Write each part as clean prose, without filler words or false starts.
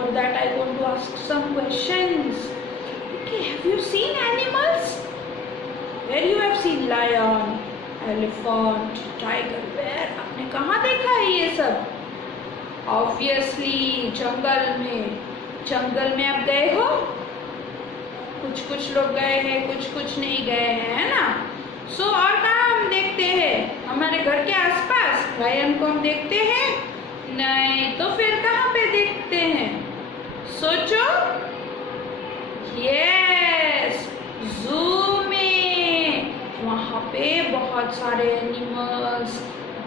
for that I want to ask some questions. Okay, have you seen animals? Where you have seen lion, elephant, tiger, bear? आपने कहाँ देखा है ये सब? Obviously जंगल में. जंगल में आप गए हो? कुछ लोग गए हैं, कुछ नहीं गए हैं, है ना? सो और कहाँ हम देखते हैं? हमारे घर के आसपास लायन को हम देखते हैं? नहीं, तो फिर कहाँ पे देखते हैं? सोचो. यस, जू में. वहाँ पे बहुत सारे animals,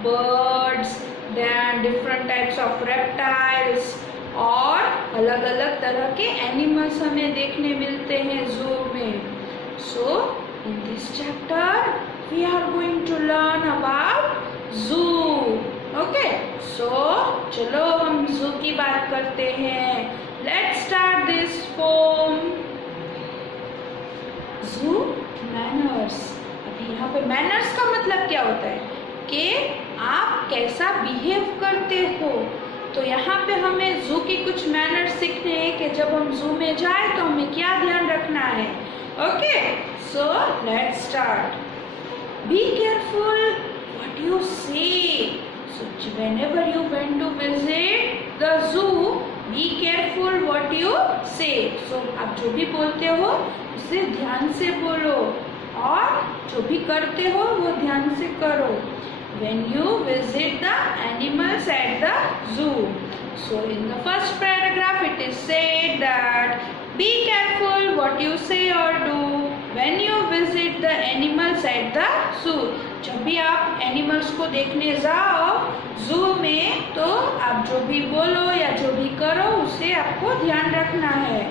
birds, then different types of reptiles और अलग अलग तरह के एनिमल्स हमें देखने मिलते हैं जू में. So in this chapter we are going to learn about zoo. Okay, so चलो हम जू की बात करते हैं. Let's start this poem. Zoo manners. अभी यहाँ पे मैनर्स का मतलब क्या होता है कि आप कैसा बिहेव करते हो. तो यहाँ पे हमें जू की कुछ मैनर्स सीखने हैं कि जब हम जू में जाए तो हमें क्या ध्यान रखना है. Okay, so let's start. Be careful what you से. So whenever you went to visit the zoo, be careful what you say. So आप जो भी बोलते हो उसे ध्यान से बोलो और जो भी करते हो वो ध्यान से करो. When you visit the animals at the zoo. So in the first paragraph it is said that be careful what you say or do when you visit the animals at the zoo. जब भी आप एनिमल्स को देखने जाओ जू में तो आप जो भी बोलो या जो भी करो उसे आपको ध्यान रखना है.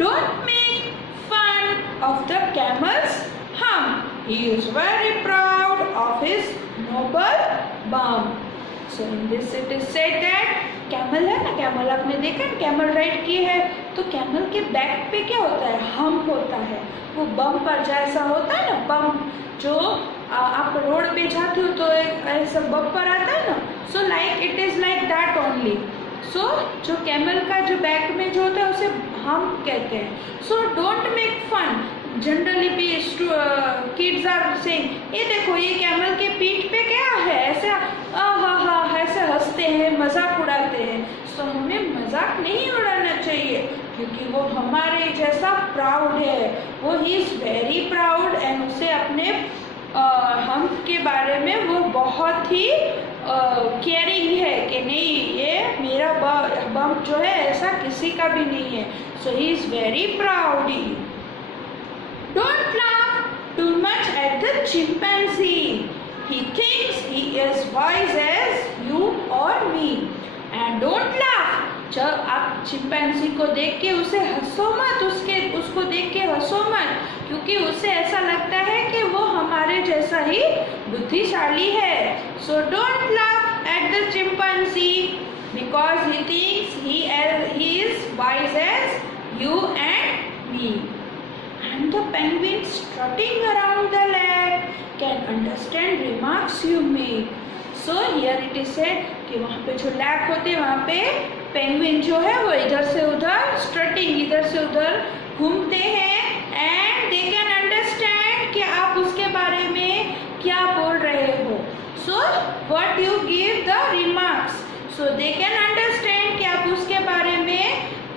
Don't make fun of the camel's hump. He is very proud of his noble bump. So in this it is said that camel है ना, कैमल आपने देखा है, कैमल राइड की है तो कैमल के बैक पे क्या होता है? हम्प होता है. वो बम्पर जैसा होता है ना, बम्प जो आप रोड पे जाते हो तो एक ऐसा बम्पर आता है ना. So like it is like that only. So जो कैमल का जो बैक में जो होता है उसे हम्प कहते हैं. So don't make fun. Generally भी किड्स आर सेइंग ये देखो ये कैमल के पीठ पे क्या है, ऐसा ऐसे हंसते हैं, मजाक उड़ाते हैं. सो हमें मजाक नहीं उड़ाना चाहिए क्योंकि वो हमारे जैसा प्राउड है. वो ही इज वेरी प्राउड एंड उसे अपने हम के बारे में वो बहुत ही केयरिंग है कि नहीं ये मेरा बम्प जो है ऐसा किसी का भी नहीं है. So he is very proud. Don't laugh too much at the chimpanzee. He thinks he is wise as you or me. And don't laugh. जब आप चिंपैंजी को देख के उसे हंसो मत, उसको देख के हंसो मत क्योंकि उसे ऐसा लगता है कि वो हमारे जैसा ही बुद्धिशाली है. So don't laugh at the chimpanzee because he thinks he is wise as you and me. And the penguin strutting around the lake can understand remarks you make. So here it is said कि वहाँ पे जो लैक होते हैं वहाँ पे पेंगुइन जो है वो इधर से उधर स्ट्रटिंग, इधर से उधर घूमते हैं and they can understand कि आप उसके बारे में क्या बोल रहे हो. So what you give the remarks, so they can understand कि आप उसके बारे में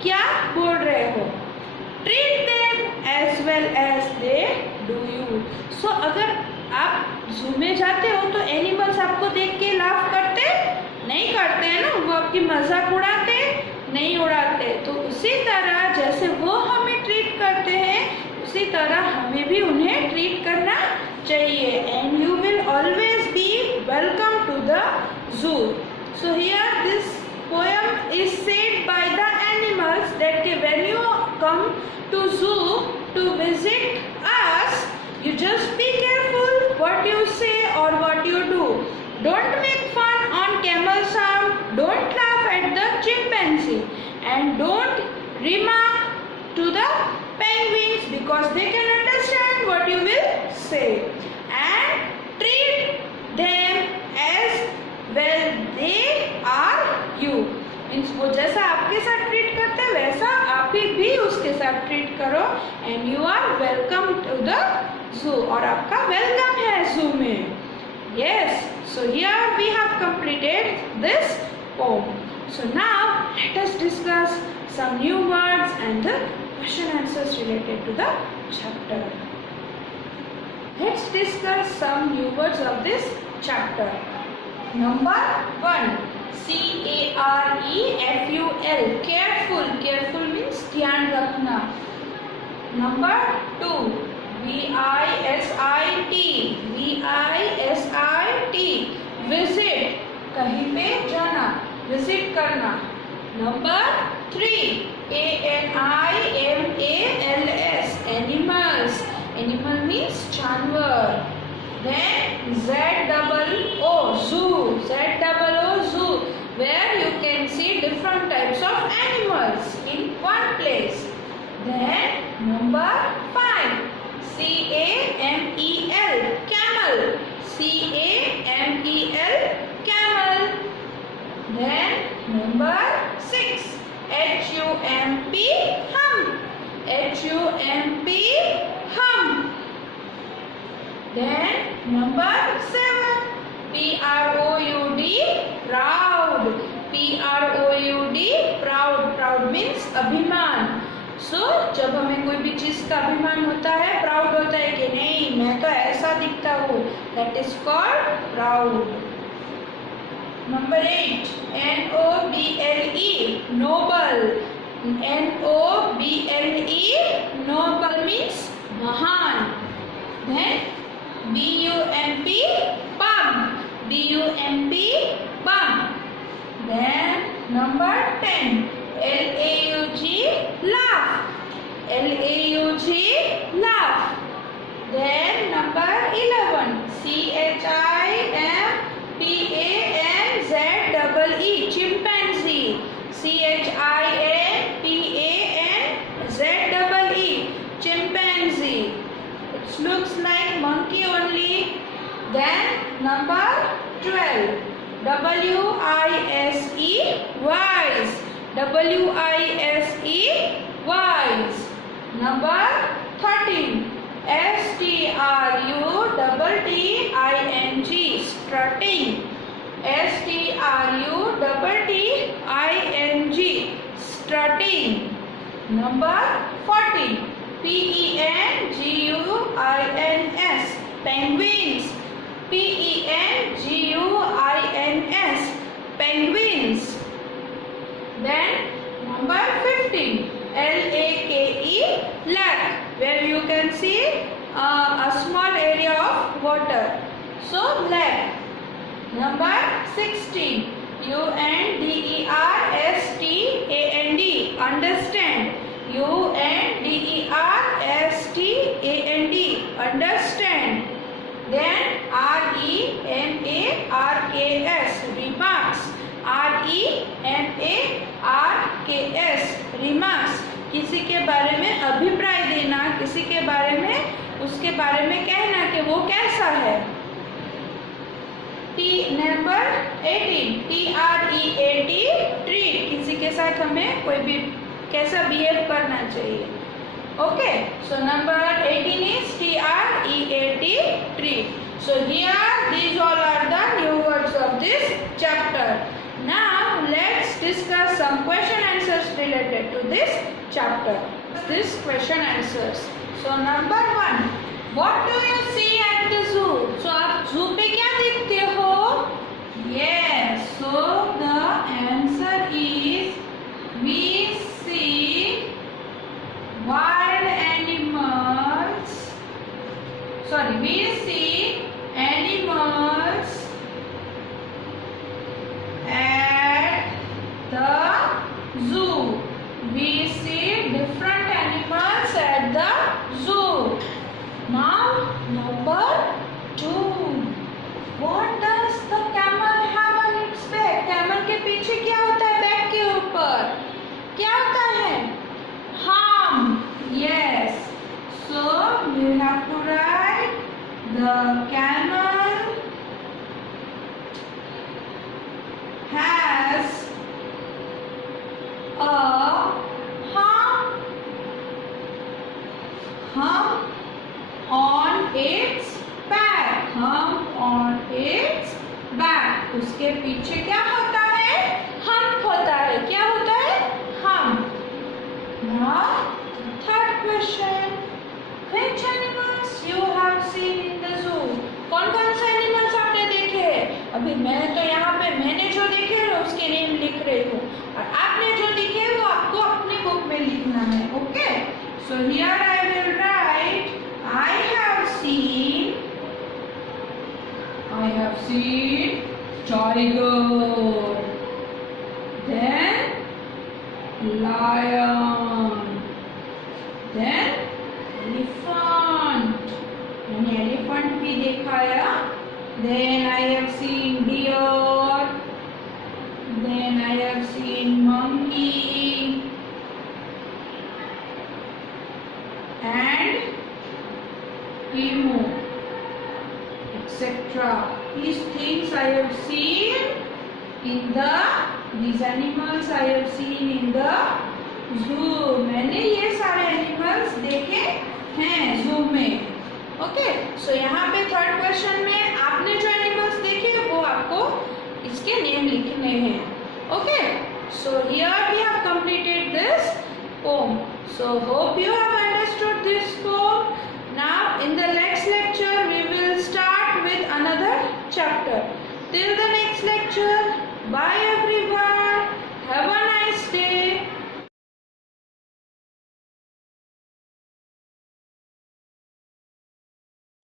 क्या बोल रहे हो. Treat them as well as they do you. So अगर आप जू में जाते हो तो एनिमल्स आपको देख के लाफ करते नहीं करते हैं ना, वो आपकी मजाक उड़ाते नहीं उड़ाते. तो उसी तरह जैसे वो हमें ट्रीट करते हैं उसी तरह हमें भी उन्हें ट्रीट करना चाहिए. And you will always be welcome to the zoo. So here this poem is said by the animals that when you come to zoo to visit us, you just be careful what you say or what you do. Don't make fun on camel's hump, don't laugh at the chimpanzee, and don't remark to the penguins because they can understand what you will say. And treat them as well they are you. Means वो जैसा आपके साथ treat साथ treat करो and you are welcome to the zoo, और आपका वेलकम है जू में. Yes, so here we have completed this poem. So now let us discuss some new words and the question answers related to the chapter. Let's discuss some new words of this chapter. Number 1, CAREFUL, careful. Careful means ध्यान रखना. Number 2, VISIT, visit, कहीं पे जाना, visit करना. Number 3, ANIMALS, animals. Animal means जानवर. Then ZOO, zoo, zoo, where you can see different types of animals in one place. Then number 5, CAMEL, camel. CAMEL, camel. Then number 6, HUMP, hump. HUMP, hump. Then number 7, PROUD, proud. PROUD, proud. Proud means अभिमान. So, जब हमें कोई भी चीज का अभिमान होता है, प्राउड होता है कि नहीं मैं तो ऐसा दिखता हूँ, that is called proud. Number 8, NOBLE, noble. NOBLE, noble means महान. Then BUMP, bump. BUMP, bump. Then number 10, LAUG, laugh. LAUG, laugh. Then number 11, CHIMPANZEE, chimpanzee. CHIMPANZEE, chimpanzee. It looks like monkey only. Then number 12, WISE, wise. WISE, wise. Number 13, STRUTTING, strutting. STRUTTING, strutting. Number 14, PENGUINS, penguins. PENGUINS, penguins. Then number 15, LAKE, lake, where you can see a small area of water. So lake. Number 16, UNDERSTAND, understand. UNDERSTAND, understand. Then REMARKS, remarks. REMARKS, remarks. किसी के बारे में अभिप्राय देना, किसी के बारे में उसके बारे में कहना कि वो कैसा है. नंबर 18, TREAT, ट्रीट, किसी के साथ हमें कोई भी कैसा बिहेव करना चाहिए. Okay, so number 18 is TREAT, treat. So here these all are the new words of this chapter. Now let's discuss some question answers related to this chapter. This question answers. So number 1, what do you see at the zoo? So आप zoo पे क्या देखते हो? Yes, so the answer is we see wild animals. Sorry, we see animals at the zoo. We see different animals at the zoo. Now number 2, what उसके पीछे क्या होता है? हम होता है। क्या होता है? हम। Now, third question. Which animals you have seen in the zoo? कौन-कौन से एनिमल्स आपने देखे हैं? अभी मैं तो यहाँ पे मैंने जो देखे हैं उसके नेम लिख रही हूँ और आपने जो देखे हैं वो आपको अपनी बुक में लिखना है. Okay? So here I will write. I have seen tiger. Then lion. Then elephant. मैंने elephant भी दिखाया. Then I have seen deer. Then I have seen monkey. And emu, etc. These things I have seen in these animals I have seen in the zoo. मैंने ये सारे एनिमल्स देखे हैं zoo में. ओके, सो यहाँ पे थर्ड क्वेश्चन में आपने जो एनिमल्स देखे वो आपको इसके नेम लिखने हैं. Okay, so here we have completed this poem. So hope you have understood this poem. Now in the next lecture we will start with another chapter. Till the next lecture, bye everyone. Have a nice day.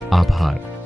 आभार.